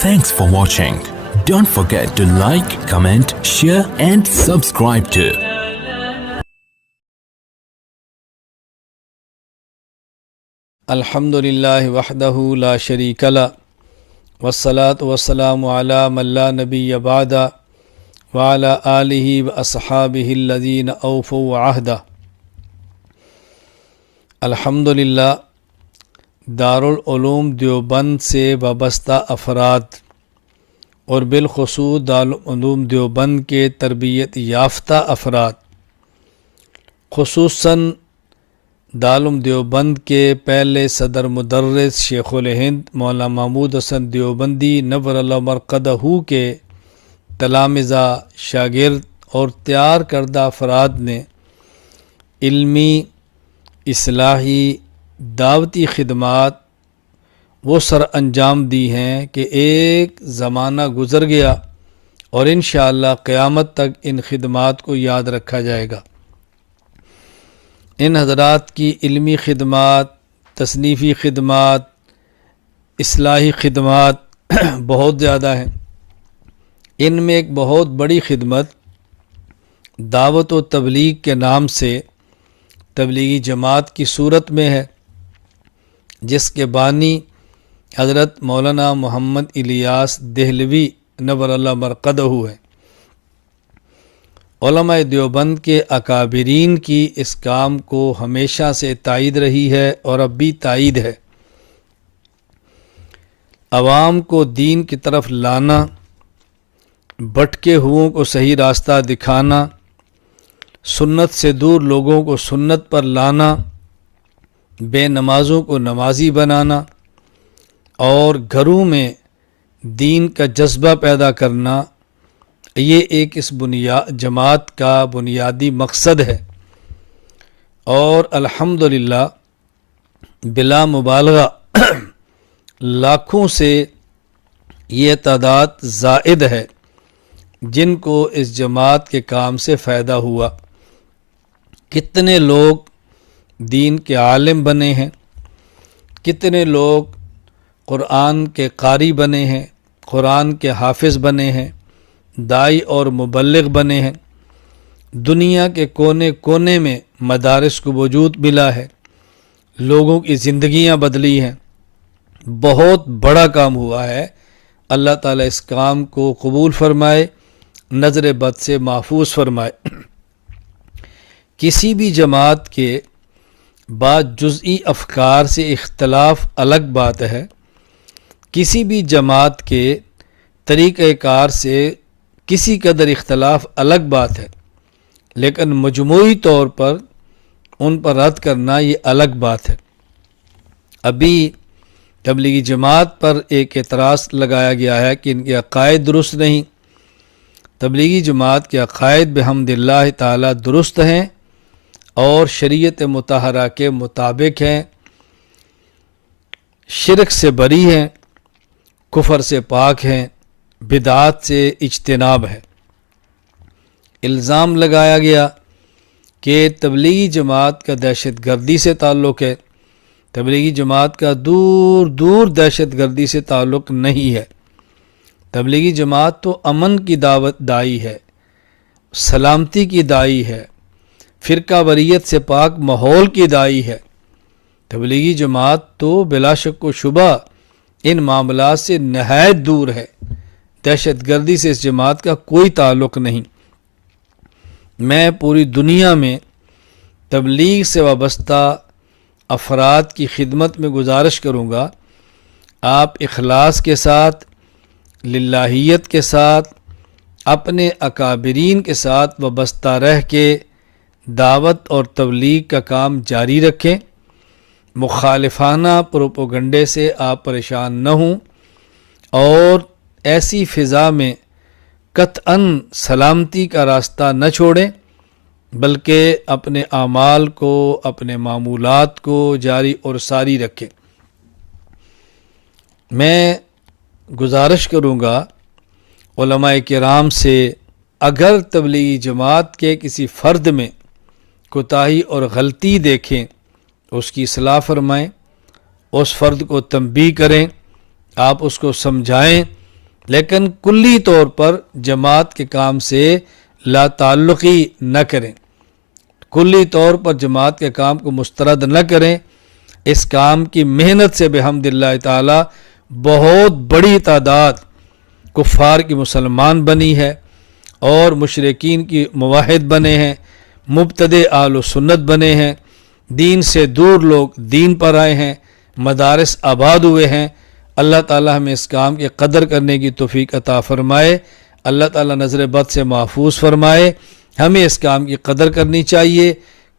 Thanks for watching. Don't forget to like, comment, share and subscribe to الحمدللہ وحدہ لا شریک لہ والصلاة والسلام علی من لا نبی بعد وعلی آلہ واصحابہ الذین اوفوا عہدہ۔ الحمدللہ دارالعلوم دیوبند سے وابستہ افراد اور بالخصوص دارالعلوم دیوبند کے تربیت یافتہ افراد، خصوصاً دارالعلوم دیوبند کے پہلے صدر مدرس شیخ الہند مولانا محمود حسن دیوبندی نور اللہ مرقدہ کے تلامذہ، شاگرد اور تیار کردہ افراد نے علمی، اصلاحی، دعوتی خدمات وہ سر انجام دی ہیں کہ ایک زمانہ گزر گیا اور انشاءاللہ قیامت تک ان خدمات کو یاد رکھا جائے گا۔ ان حضرات کی علمی خدمات، تصنیفی خدمات، اصلاحی خدمات بہت زیادہ ہیں۔ ان میں ایک بہت بڑی خدمت دعوت و تبلیغ کے نام سے تبلیغی جماعت کی صورت میں ہے، جس کے بانی حضرت مولانا محمد الیاس دہلوی نور اللہ مرقدہ ہیں۔ علماء دیوبند کے اکابرین کی اس کام کو ہمیشہ سے تائید رہی ہے اور اب بھی تائید ہے۔ عوام کو دین کی طرف لانا، بھٹکے ہوئوں کو صحیح راستہ دکھانا، سنت سے دور لوگوں کو سنت پر لانا، بے نمازوں کو نمازی بنانا اور گھروں میں دین کا جذبہ پیدا کرنا، یہ ایک اس جماعت کا بنیادی مقصد ہے۔ اور الحمدللہ بلا مبالغہ لاکھوں سے یہ تعداد زائد ہے جن کو اس جماعت کے کام سے فائدہ ہوا۔ کتنے لوگ دین کے عالم بنے ہیں، کتنے لوگ قرآن کے قاری بنے ہیں، قرآن کے حافظ بنے ہیں، داعی اور مبلغ بنے ہیں، دنیا کے کونے کونے میں مدارس کو وجود ملا ہے، لوگوں کی زندگیاں بدلی ہیں۔ بہت بڑا کام ہوا ہے۔ اللہ تعالیٰ اس کام کو قبول فرمائے، نظر بد سے محفوظ فرمائے۔ کسی بھی جماعت کے بعض جزئی افکار سے اختلاف الگ بات ہے، کسی بھی جماعت کے طریقہ کار سے کسی قدر اختلاف الگ بات ہے، لیکن مجموعی طور پر ان پر رد کرنا یہ الگ بات ہے۔ ابھی تبلیغی جماعت پر ایک اعتراض لگایا گیا ہے کہ ان کے عقائد درست نہیں۔ تبلیغی جماعت کے عقائد بحمد اللہ تعالی درست ہیں اور شریعت مطہرہ کے مطابق ہیں، شرک سے بری ہیں، کفر سے پاک ہیں، بدعات سے اجتناب ہے۔ الزام لگایا گیا کہ تبلیغی جماعت کا دہشت گردی سے تعلق ہے۔ تبلیغی جماعت کا دور دور دہشت گردی سے تعلق نہیں ہے۔ تبلیغی جماعت تو امن کی دعوت دائی ہے، سلامتی کی دائی ہے، فرقہ واریت سے پاک ماحول کی دائی ہے۔ تبلیغی جماعت تو بلا شک و شبہ ان معاملات سے نہایت دور ہے۔ دہشت گردی سے اس جماعت کا کوئی تعلق نہیں۔ میں پوری دنیا میں تبلیغ سے وابستہ افراد کی خدمت میں گزارش کروں گا، آپ اخلاص کے ساتھ، للہیت کے ساتھ، اپنے اکابرین کے ساتھ وابستہ رہ کے دعوت اور تبلیغ کا کام جاری رکھیں۔ مخالفانہ پروپیگنڈے سے آپ پریشان نہ ہوں اور ایسی فضا میں قطعاً سلامتی کا راستہ نہ چھوڑیں، بلکہ اپنے اعمال کو، اپنے معمولات کو جاری اور ساری رکھیں۔ میں گزارش کروں گا علماء کرام سے، اگر تبلیغی جماعت کے کسی فرد میں کوتاہی اور غلطی دیکھیں اس کی اصلاح فرمائیں، اس فرد کو تنبیہ کریں، آپ اس کو سمجھائیں لیکن کلی طور پر جماعت کے کام سے لا تعلقی نہ کریں، کلی طور پر جماعت کے کام کو مسترد نہ کریں۔ اس کام کی محنت سے بحمد اللہ تعالی بہت بڑی تعداد کفار کی مسلمان بنی ہے اور مشرکین کی موحد بنے ہیں، مبتدع اہل سنت بنے ہیں، دین سے دور لوگ دین پر آئے ہیں، مدارس آباد ہوئے ہیں۔ اللہ تعالی ہمیں اس کام کی قدر کرنے کی توفیق عطا فرمائے، اللہ تعالی نظر بد سے محفوظ فرمائے۔ ہمیں اس کام کی قدر کرنی چاہیے،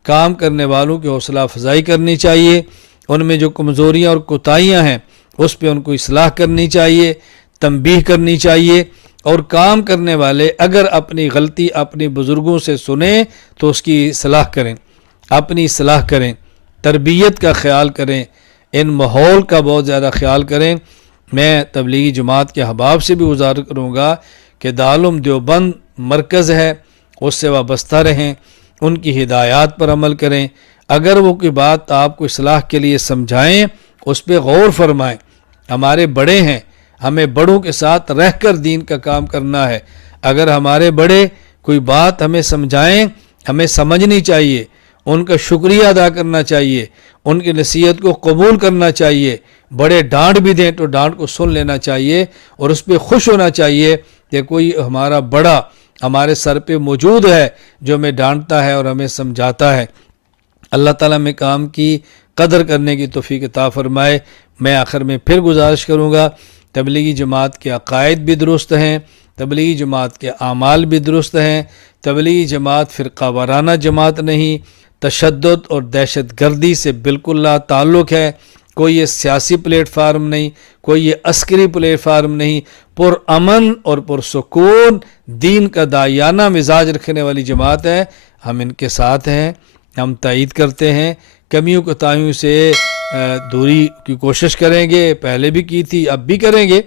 کام کرنے والوں کی حوصلہ افزائی کرنی چاہیے، ان میں جو کمزوریاں اور کوتاہیاں ہیں اس پہ ان کو اصلاح کرنی چاہیے، تنبیہ کرنی چاہیے، اور کام کرنے والے اگر اپنی غلطی اپنے بزرگوں سے سنیں تو اس کی اصلاح کریں، اپنی اصلاح کریں، تربیت کا خیال کریں، ان ماحول کا بہت زیادہ خیال کریں۔ میں تبلیغی جماعت کے احباب سے بھی گزارش کروں گا کہ دارالعلوم دیوبند مرکز ہے، اس سے وابستہ رہیں، ان کی ہدایات پر عمل کریں، اگر وہ کوئی بات آپ کو اصلاح کے لیے سمجھائیں اس پہ غور فرمائیں۔ ہمارے بڑے ہیں، ہمیں بڑوں کے ساتھ رہ کر دین کا کام کرنا ہے، اگر ہمارے بڑے کوئی بات ہمیں سمجھائیں ہمیں سمجھنی چاہیے، ان کا شکریہ ادا کرنا چاہیے، ان کی نصیحت کو قبول کرنا چاہیے، بڑے ڈانٹ بھی دیں تو ڈانٹ کو سن لینا چاہیے اور اس پہ خوش ہونا چاہیے کہ کوئی ہمارا بڑا ہمارے سر پہ موجود ہے جو ہمیں ڈانٹتا ہے اور ہمیں سمجھاتا ہے۔ اللہ تعالیٰ میں کام کی قدر کرنے کی توفیق عطا فرمائے۔ میں آخر میں پھر گزارش کروں گا، تبلیغی جماعت کے عقائد بھی درست ہیں، تبلیغی جماعت کے اعمال بھی درست ہیں، تبلیغی جماعت فرقہ وارانہ جماعت نہیں، تشدد اور دہشت گردی سے بالکل لا تعلق ہے، کوئی یہ سیاسی پلیٹ فارم نہیں، کوئی یہ عسکری پلیٹ فارم نہیں، پرامن اور پرسکون دین کا داعیانہ مزاج رکھنے والی جماعت ہے۔ ہم ان کے ساتھ ہیں، ہم تائید کرتے ہیں، کمیوں کوتاہیوں سے دوری کی کوشش کریں گے، پہلے بھی کی تھی اب بھی کریں گے۔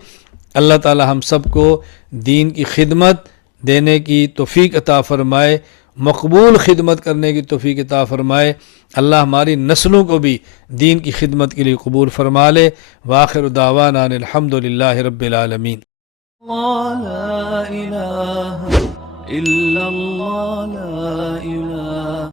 اللہ تعالی ہم سب کو دین کی خدمت دینے کی توفیق عطا فرمائے، مقبول خدمت کرنے کی توفیق عطا فرمائے۔ اللہ ہماری نسلوں کو بھی دین کی خدمت کے لیے قبول فرما لے۔ وآخر دعوانا ان الحمدللہ رب العالمین۔ لا إله إلا الله، لا إله